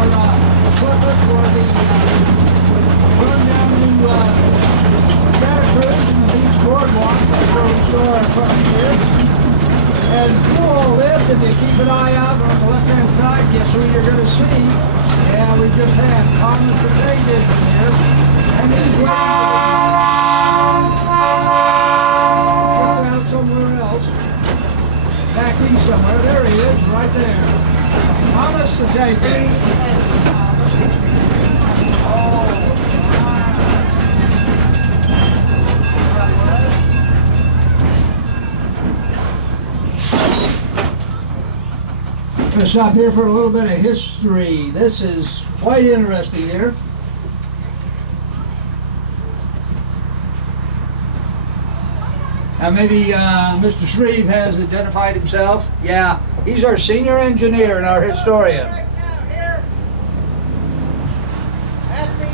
equipment for the run down to Santa Cruz and the beach boardwalk. That's where we store our equipment here. And through all this, if you keep an eye out on the left-hand side, guess who you're going to see? Yeah, we just had Thomas the Tank Engineer. And he's shipped out somewhere else. Back east somewhere. There he is, right there. Thomas the Tank Engineer. I'm going to stop here for a little bit of history. This is quite interesting here. Now maybe Mr. Shreve has identified himself. Yeah, he's our senior engineer and our historian. Right now here at the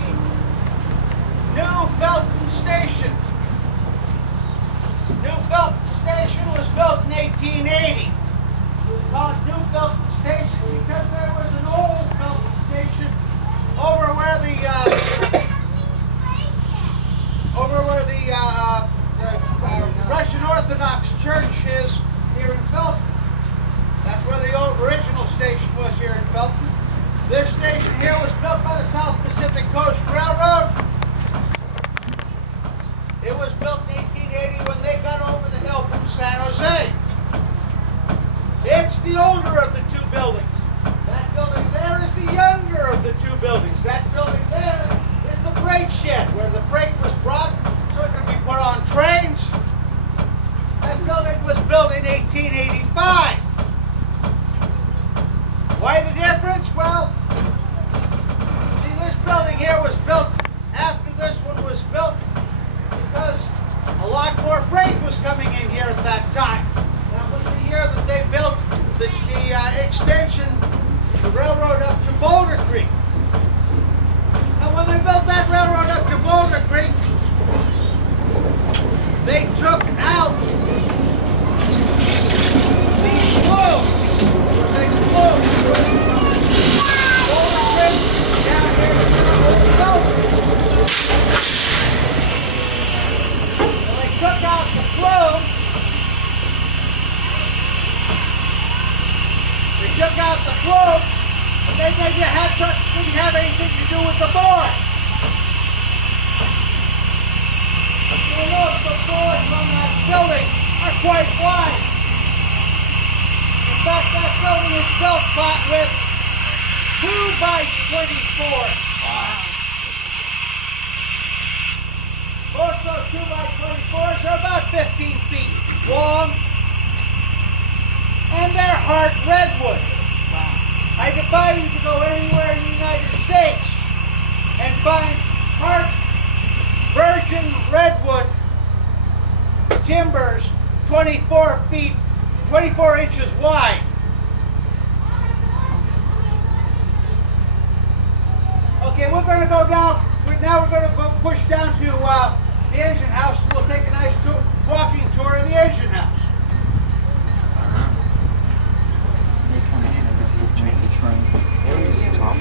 New Felton Station. New Felton Station was built in 1880. It was called New Felton Station because there was an old Felton Station over where the Russian Orthodox Church is here in Felton. That's where the old original station was here in Felton. This station here was built by the South Pacific Coast Railroad. It was built in 1880 when they got over the hill from San Jose. It's the older of the two buildings. That building there is the younger of the two buildings. That building there is the freight shed where the freight was brought so it could be put on trains. That building was built in 1885. Why the difference? Well, see, this building here was built after this one was built because a lot more freight was coming in here at that time. That was the year that they built the extension, the railroad up to Boulder Creek. And when they built that railroad up to Boulder Creek, they took out the flume. They flew from Boulder Creek down here to Old Felton. So they took out the flume. They took out the flume, and they didn't have anything to do with the board. You'll notice the boards on that building are quite wide. In fact, that building is built with 2 by 24. Both those 2 by 24s are about 15 feet long, and they're hard redwood. I defy you to go anywhere in the United States and find hard virgin redwood timbers 24 inches wide. Okay, we're going to go down. Now we're going to go push down to the engine house. We'll take a nice walking tour of the engine house. Is it Tom?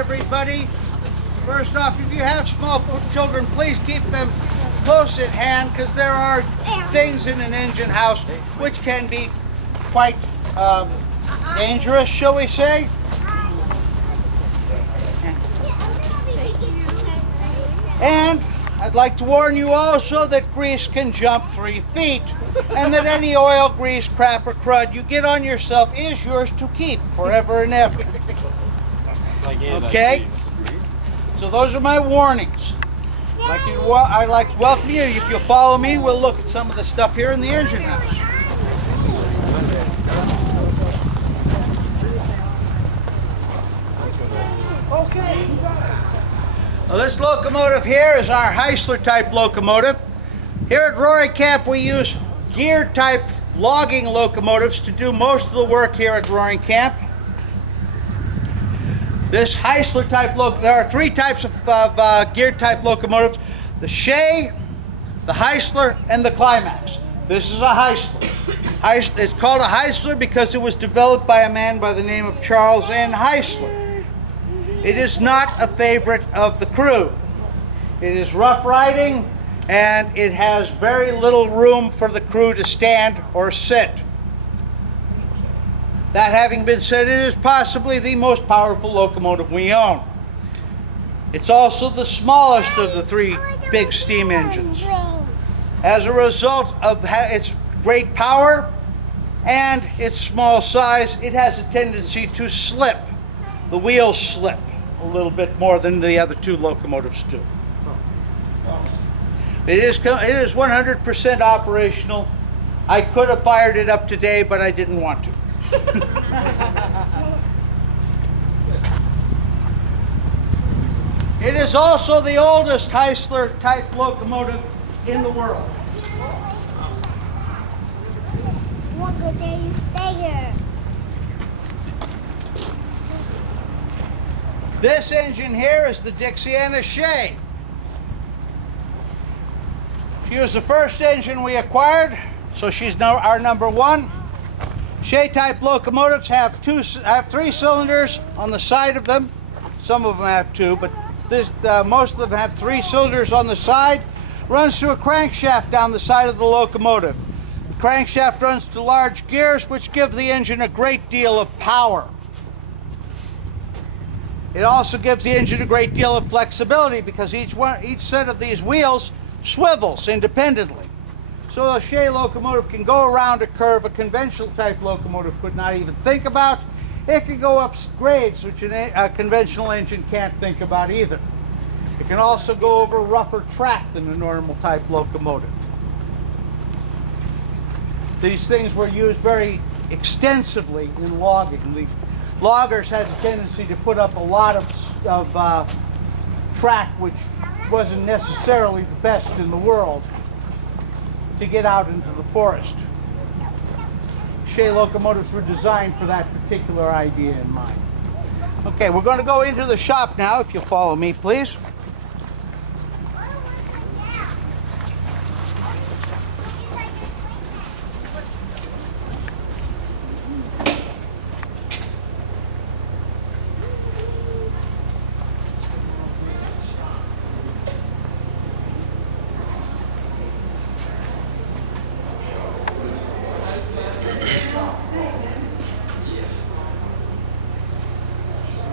everybody. First off, if you have small children, please keep them close at hand because there are things in an engine house which can be quite dangerous, shall we say. And I'd like to warn you also that grease can jump 3 feet and that any oil, grease, crap, or crud you get on yourself is yours to keep forever and ever. Okay? So those are my warnings. I'd like to welcome you. If you'll follow me, we'll look at some of the stuff here in the engine house. Okay. Well, this locomotive here is our Heisler type locomotive. Here at Rory Camp we use gear type logging locomotives to do most of the work here at Roaring Camp. This Heisler type there are 3 types of gear type locomotives: the Shea, the Heisler, and the Climax. This is a Heisler. It's called a Heisler because it was developed by a man by the name of Charles N. Heisler. It is not a favorite of the crew. It is rough riding and it has very little room for the crew to stand or sit. That having been said, it is possibly the most powerful locomotive we own. It's also the smallest of the 3 big steam engines. As a result of its great power and its small size, it has a tendency to slip. The wheels slip a little bit more than the other 2 locomotives do. It is 100% operational. I could have fired it up today, but I didn't want to. It is also the oldest Heisler type locomotive in the world. Look at these bigger. This engine here is the Dixie Antichain. She was the first engine we acquired, so she's now our number 1. Shea type locomotives have 3 cylinders on the side of them. Some of them have 2, but most of them have 3 cylinders on the side. Runs through a crankshaft down the side of the locomotive. The crankshaft runs to large gears, which give the engine a great deal of power. It also gives the engine a great deal of flexibility because each set of these wheels swivels independently. So a Shea locomotive can go around a curve a conventional type locomotive could not even think about. It can go up grades which a conventional engine can't think about either. It can also go over rougher track than a normal type locomotive. These things were used very extensively in logging. The loggers had a tendency to put up a lot of track which wasn't necessarily the best in the world to get out into the forest. Shea locomotives were designed for that particular idea in mind. Okay, we're going to go into the shop now, if you'll follow me, please.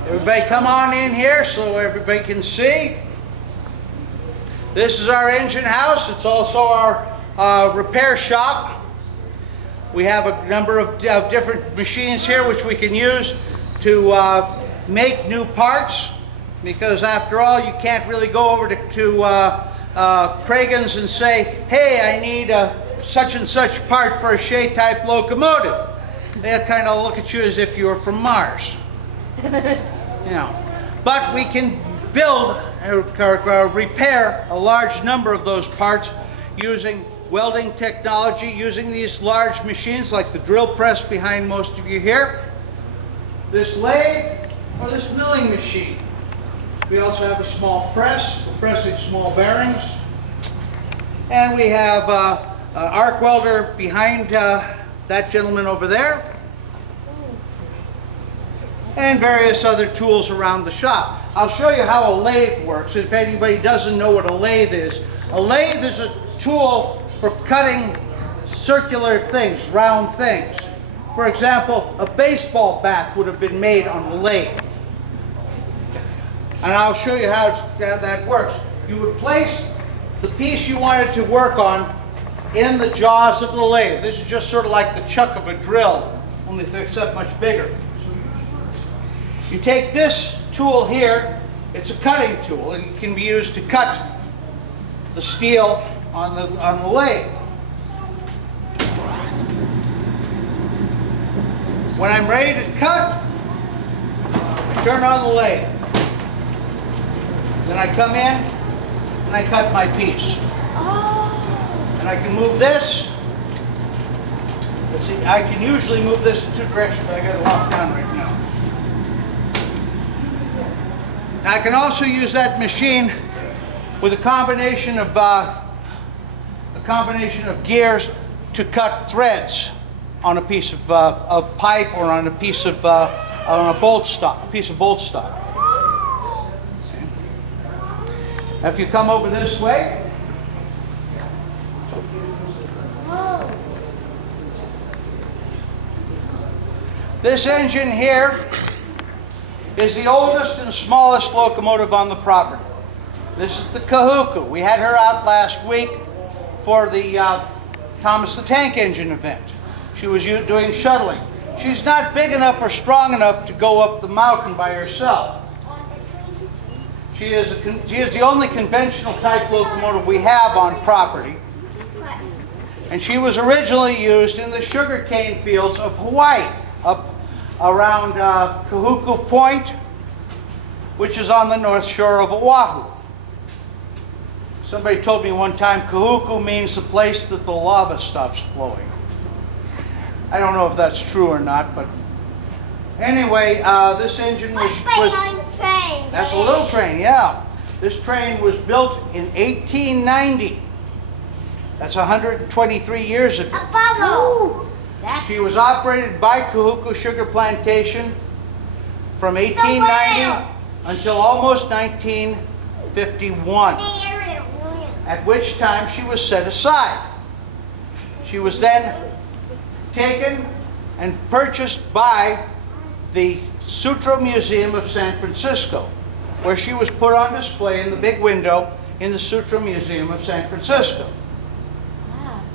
Everybody come on in here so everybody can see. This is our engine house. It's also our repair shop. We have a number of different machines here which we can use to make new parts, because after all you can't really go over to Cragen's and say, hey, I need a such and such part for a Shea type locomotive. They'll kind of look at you as if you were from Mars. You know, but we can build or repair a large number of those parts using welding technology, using these large machines like the drill press behind most of you here, this lathe, or this milling machine. We also have a small press for pressing small bearings, and we have an arc welder behind that gentleman over there. and various other tools around the shop. I'll show you how a lathe works if anybody doesn't know what a lathe is. A lathe is a tool for cutting circular things, round things. For example, a baseball bat would have been made on a lathe. And I'll show you how that works. You would place the piece you wanted to work on in the jaws of the lathe. This is just sort of like the chuck of a drill, only except much bigger. You take this tool here, it's a cutting tool, and it can be used to cut the steel on the lathe. When I'm ready to cut, I turn on the lathe. Then I come in and I cut my piece. And I can move this. Let's see, I can usually move this in two directions, but I got it locked down right now. Now I can also use that machine with a combination of gears to cut threads on a piece of pipe or on a piece of on a bolt stock, a piece of bolt stock. Okay. Now if you come over this way, this engine here is the oldest and smallest locomotive on the property. This is the Kahuku. We had her out last week for the Thomas the Tank Engine event. She was doing shuttling. She's not big enough or strong enough to go up the mountain by herself. She is the only conventional type locomotive we have on property. And she was originally used in the sugarcane fields of Hawaii, up around Kahuku Point, which is on the north shore of Oahu. Somebody told me one time Kahuku means the place that the lava stops flowing. I don't know if that's true or not, but anyway, this engine was train. that's a little train, yeah. This train was built in 1890. That's 123 years ago. Apollo. She was operated by Kahuku Sugar Plantation from 1890 until almost 1951, at which time she was set aside. She was then taken and purchased by the Sutro Museum of San Francisco, where she was put on display in the big window in the Sutro Museum of San Francisco.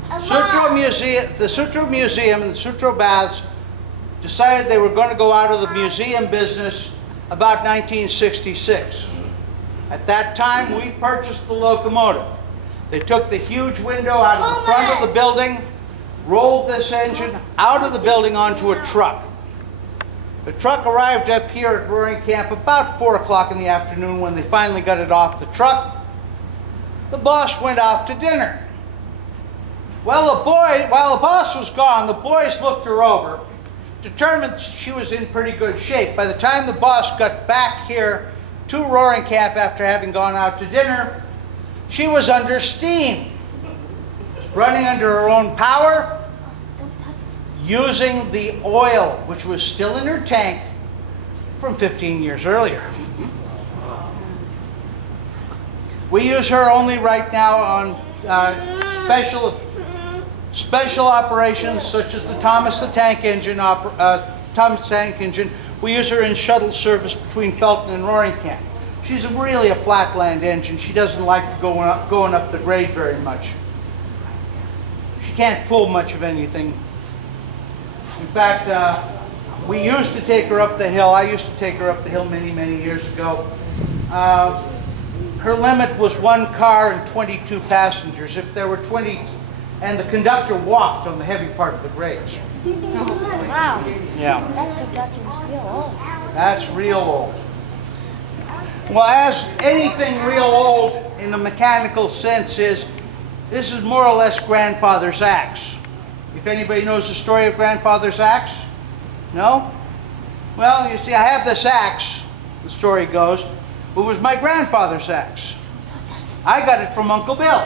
The Sutro Museum and the Sutro Baths decided they were going to go out of the museum business about 1966. At that time, we purchased the locomotive. They took the huge window out of the front of the building, rolled this engine out of the building onto a truck. The truck arrived up here at Roaring Camp about 4 o'clock in the afternoon. When they finally got it off the truck, the boss went off to dinner. Well, while the boss was gone, the boys looked her over, determined she was in pretty good shape. By the time the boss got back here to Roaring Camp after having gone out to dinner, she was under steam, running under her own power, using the oil which was still in her tank from 15 years earlier. We use her only right now on special operations such as the Thomas the Tank Engine. We use her in shuttle service between Felton and Roaring Camp. She's really a flatland engine. She doesn't like going up the grade very much. She can't pull much of anything. In fact, we used to take her up the hill. I used to take her up the hill many, many years ago. Her limit was 1 car and 22 passengers. If there were 20, and the conductor walked on the heavy part of the grades. Wow. Yeah. That's real old. That's real old. Well, as anything real old in the mechanical sense is, this is more or less grandfather's axe. If anybody knows the story of grandfather's axe? No? Well, you see, I have this axe, the story goes, it was my grandfather's axe. I got it from Uncle Bill.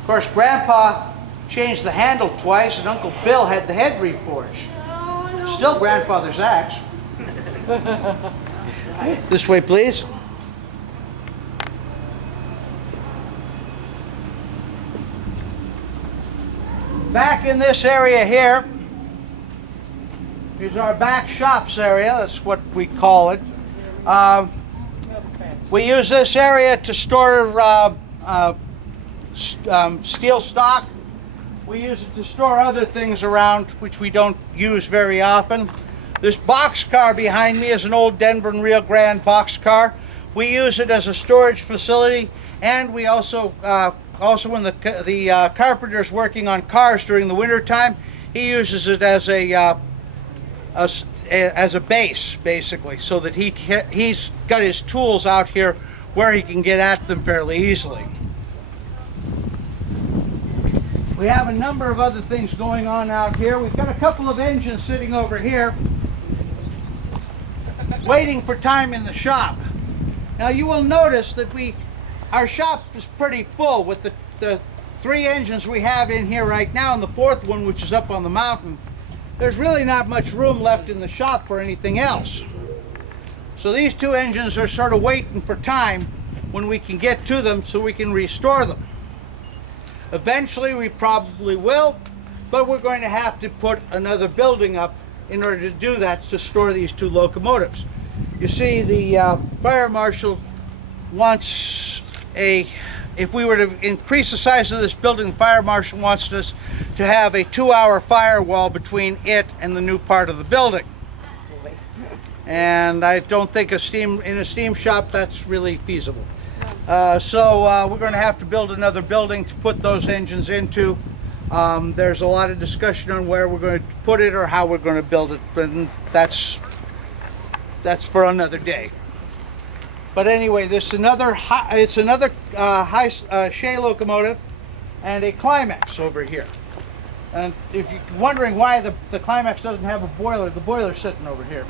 Of course, Grandpa changed the handle twice, and Uncle Bill had the head reforged. Still grandfather's axe. This way, please. Back in this area here is our back shops area. That's what we call it. We use this area to store steel stock. We use it to store other things around which we don't use very often. This boxcar behind me is an old Denver and Rio Grande Boxcar. We use it as a storage facility, and we also when the carpenter's working on cars during the winter time, he uses it as a base, basically, so that he's got his tools out here where he can get at them fairly easily. We have a number of other things going on out here. We've got a couple of engines sitting over here waiting for time in the shop. Now you will notice that our shop is pretty full with the 3 engines we have in here right now, and the 4th one, which is up on the mountain. There's really not much room left in the shop for anything else. So these 2 engines are sort of waiting for time when we can get to them so we can restore them. Eventually we probably will, but we're going to have to put another building up in order to do that, to store these 2 locomotives. You see, the fire marshal wants if we were to increase the size of this building, the fire marshal wants us to have a 2-hour firewall between it and the new part of the building. And I don't think in a steam shop that's really feasible. So we're going to have to build another building to put those engines into. There's a lot of discussion on where we're going to put it or how we're going to build it, and that's for another day. But anyway, it's another Shea locomotive and a Climax over here. And if you're wondering why the Climax doesn't have a boiler, the boiler's sitting over here.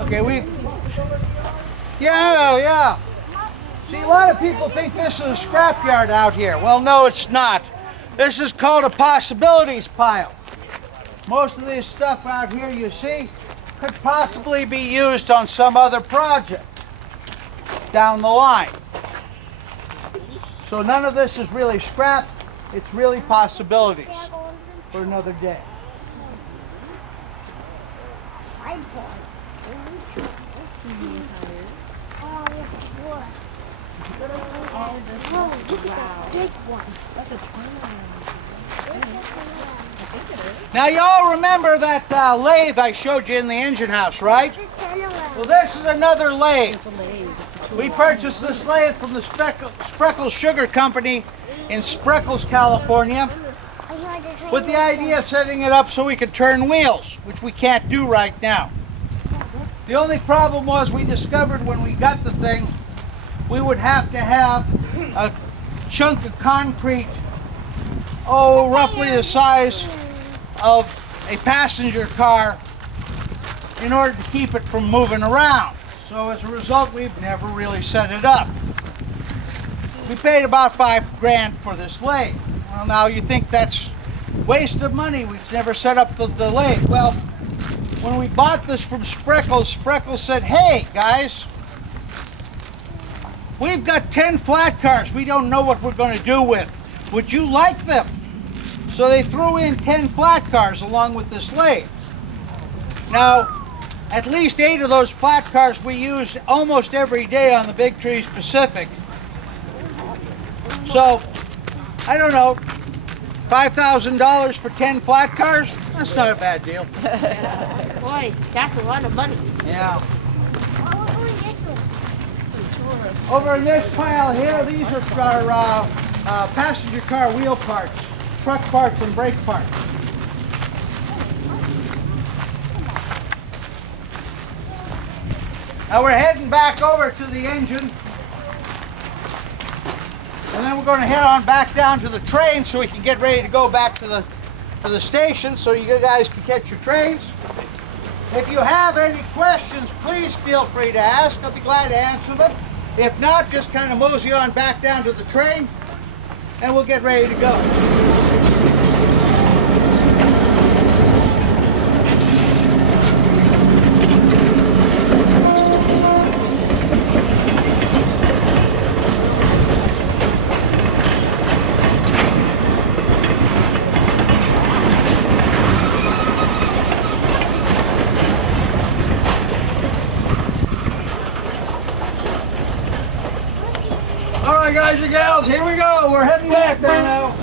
Okay, yeah. See, a lot of people think this is a scrapyard out here. Well, no, it's not. This is called a possibilities pile. Most of this stuff out here you see could possibly be used on some other project down the line. So none of this is really scrap. It's really possibilities for another day. Now you all remember that lathe I showed you in the engine house, right? Well, this is another lathe. We purchased this lathe from the Spreckles Sugar Company in Spreckles, California, with the idea of setting it up so we could turn wheels, which we can't do right now. The only problem was we discovered when we got the thing, we would have to have a chunk of concrete, roughly the size of a passenger car in order to keep it from moving around. So as a result, we've never really set it up. We paid about $5 grand for this lathe. Well, now you think that's waste of money. We've never set up the lathe. Well, when we bought this from Spreckles said, "Hey guys, we've got 10 flat cars we don't know what we're going to do with. Would you like them?" So they threw in 10 flat cars along with this lathe. Now, at least 8 of those flat cars we use almost every day on the Big Trees Pacific. So, I don't know, $5,000 for 10 flat cars? That's not a bad deal. Boy, that's a lot of money. Yeah. Over in this pile here, these are our passenger car wheel parts, truck parts, and brake parts. Now we're heading back over to the engine, and then we're going to head on back down to the train so we can get ready to go back to the station so you guys can catch your trains. If you have any questions, please feel free to ask. I'll be glad to answer them. If not, just kind of mosey on back down to the train, and we'll get ready to go. right, guys and gals, here we go. We're heading back there now.